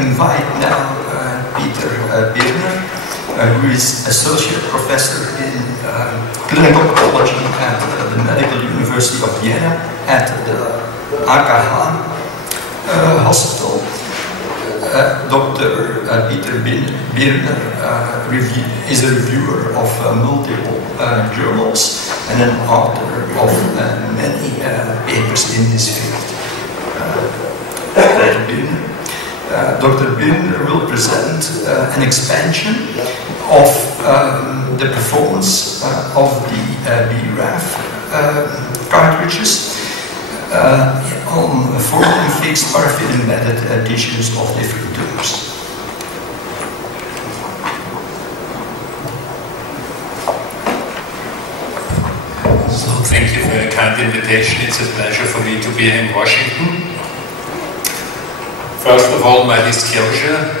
invite now Birner, who is Associate Professor in Clinical Pathology at the Medical University of Vienna at the AKH Hospital. Dr. Peter Birner is a reviewer of multiple journals and an author of many papers in this field. Dr. Birner will present an expansion of the performance of the BRAF cartridges on formalin-fixed paraffin-embedded tissues of different tumors. So thank you for your kind invitation. It's a pleasure for me to be here in Washington. First of all, my disclosure.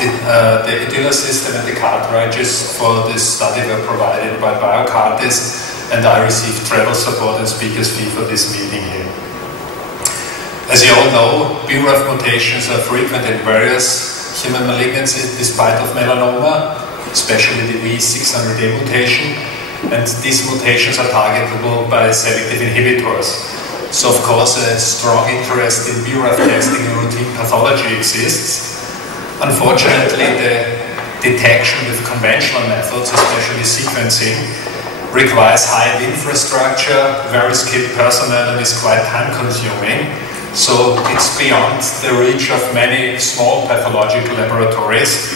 The Idylla system and the cartridges for this study were provided by Biocartis, and I received travel support and speaker's fee for this meeting here. As you all know, BRAF mutations are frequent in various human malignancies despite of melanoma, especially the V600A mutation, and these mutations are targetable by selective inhibitors. So of course a strong interest in BRAF testing in routine pathology exists. Unfortunately, the detection with conventional methods, especially sequencing, requires high infrastructure, very skilled personnel, and is quite time-consuming. So it's beyond the reach of many small pathological laboratories,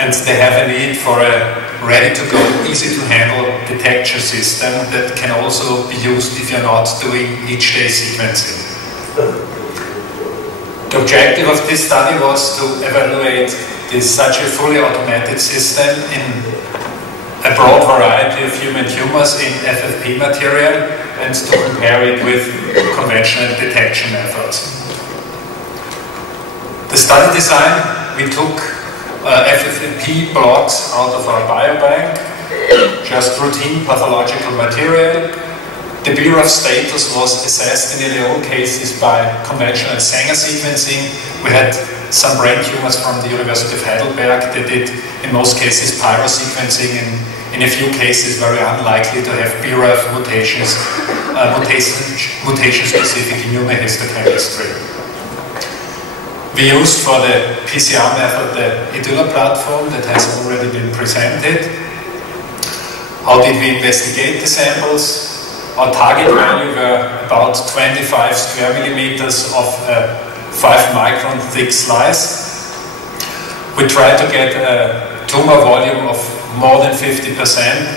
and they have a need for a ready-to-go, easy-to-handle detection system that can also be used if you're not doing each-day sequencing. The objective of this study was to evaluate such a fully automated system in a broad variety of human tumors in FFP material and to compare it with conventional detection methods. The study design, we took FFP blocks out of our biobank, just routine pathological material. The BRAF status was assessed in nearly all cases by conventional Sanger sequencing. We had some brain tumors from the University of Heidelberg. They did, in most cases, pyro sequencing, and in a few cases, very unlikely to have BRAF mutations, mutation-specific immunohistochemistry. We used for the PCR method the Idylla platform that has already been presented. How did we investigate the samples? Our target value were about 25 square millimeters of a 5-micron thick slice. We tried to get a tumor volume of more than 50%.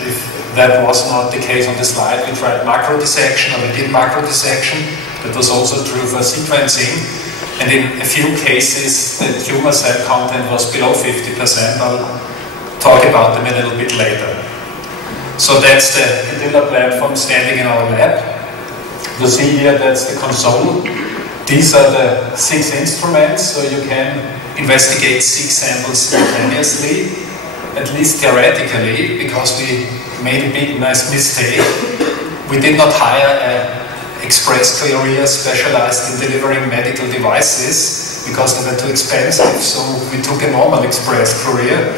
If that was not the case on the slide, we tried macro dissection, or we did macro dissection. That was also true for sequencing. And in a few cases, the tumor cell content was below 50%. I'll talk about them a little bit later. So that's the Idylla platform standing in our lab. You see here, that's the console. These are the 6 instruments, so you can investigate 6 samples simultaneously, at least theoretically, because we made a big, nice mistake. We did not hire an express courier specialized in delivering medical devices, because they were too expensive, so we took a normal express courier.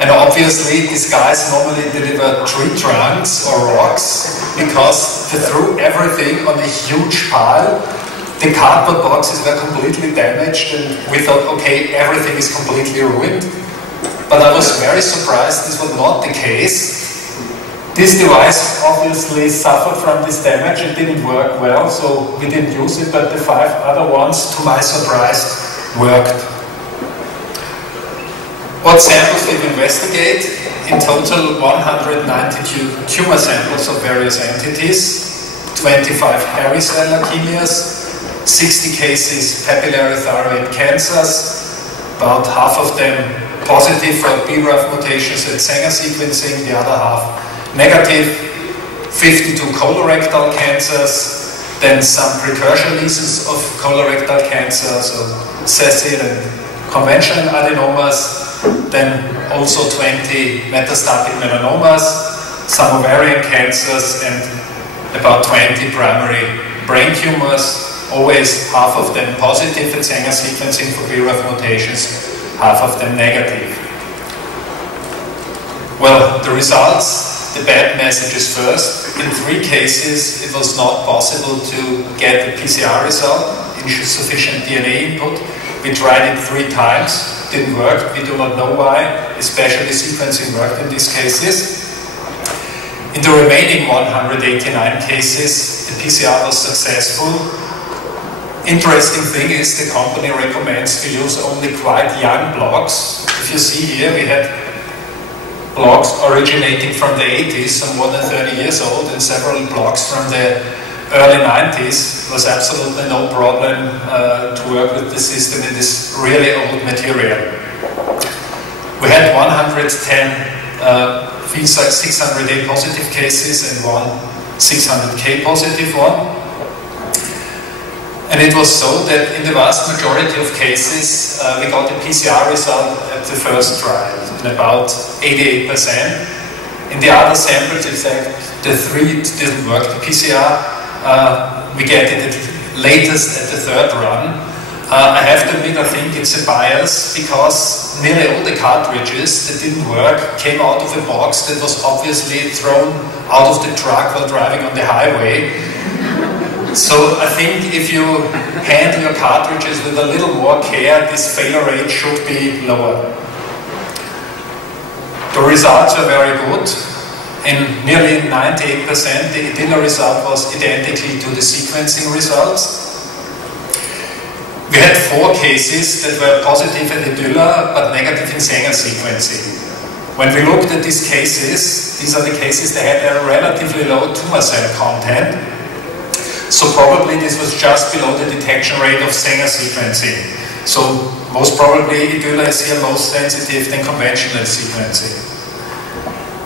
And obviously, these guys normally deliver tree trunks or rocks, because they threw everything on a huge pile. The cardboard boxes were completely damaged, and we thought, okay, everything is completely ruined. But I was very surprised this was not the case. This device obviously suffered from this damage. It didn't work well, so we didn't use it, but the 5 other ones, to my surprise, worked. What samples did we investigate? In total, 192 tumor samples of various entities, 25 hairy cell leukemias, 60 cases papillary thyroid cancers, about half of them positive for BRAF mutations at Sanger sequencing, the other half negative, 52 colorectal cancers, then some precursor lesions of colorectal cancer, so sessile and conventional adenomas, then also 20 metastatic melanomas, some ovarian cancers, and about 20 primary brain tumors, always half of them positive at Sanger sequencing for BRAF mutations, half of them negative. Well, the results, the bad messages first. In 3 cases, it was not possible to get the PCR result, insufficient DNA input. We tried it 3 times, didn't work. We do not know why, especially sequencing worked in these cases. In the remaining 189 cases, the PCR was successful. Interesting thing is the company recommends to use only quite young blocks. If you see here, we had blocks originating from the 80s, so more than 30 years old, and several blocks from the early 90s. It was absolutely no problem to work with the system in this really old material. We had 110 600A positive cases and 1 600K positive one. And it was so that in the vast majority of cases, we got a PCR result at the first trial, in about 88%. In the other samples, in fact, the 3 didn't work, the PCR, we get it at latest at the 3rd run. I have to admit, I think it's a bias, because nearly all the cartridges that didn't work came out of a box that was obviously thrown out of the truck while driving on the highway. So I think if you handle your cartridges with a little more care, this failure rate should be lower. The results are very good. In nearly 98%, the Idylla result was identical to the sequencing results. We had 4 cases that were positive at Idylla but negative in Sanger sequencing. When we looked at these cases, these are the cases that had a relatively low tumor cell content. So probably this was just below the detection rate of Sanger sequencing. So most probably Idylla is here most sensitive than conventional sequencing.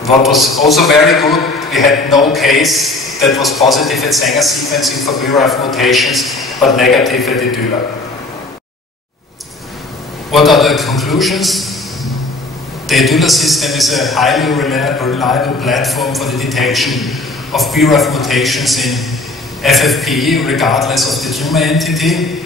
What was also very good, we had no case that was positive at Sanger sequencing for BRAF mutations but negative at Idylla. What are the conclusions? The Idylla system is a highly reliable platform for the detection of BRAF mutations in FFPE regardless of the tumor entity.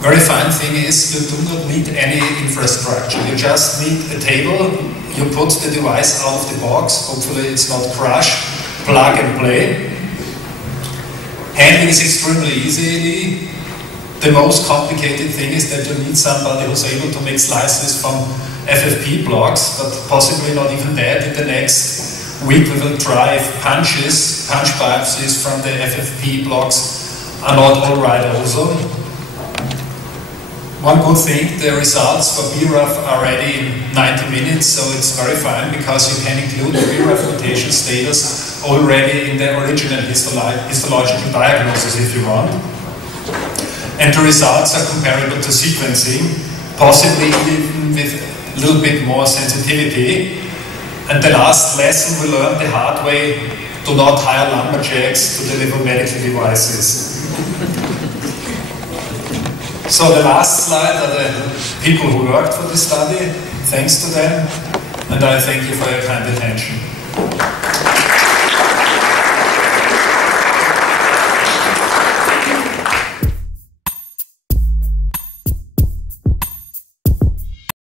Very fine thing is you do not need any infrastructure. You just need a table, you put the device out of the box, hopefully it's not crushed, plug and play. Handling is extremely easy. The most complicated thing is that you need somebody who's able to make slices from FFP blocks, but possibly not even that. In the next week we will try if punch biopsies from the FFP blocks are not alright also. One good thing, the results for BRAF are ready in 90 minutes, so it's very fine because you can include the BRAF mutation status already in the original histological diagnosis if you want. And the results are comparable to sequencing, possibly even with a little bit more sensitivity. And the last lesson we learned the hard way, do not hire lumberjacks to deliver medical devices. So the last slide are the people who worked for this study. Thanks to them, and I thank you for your kind attention.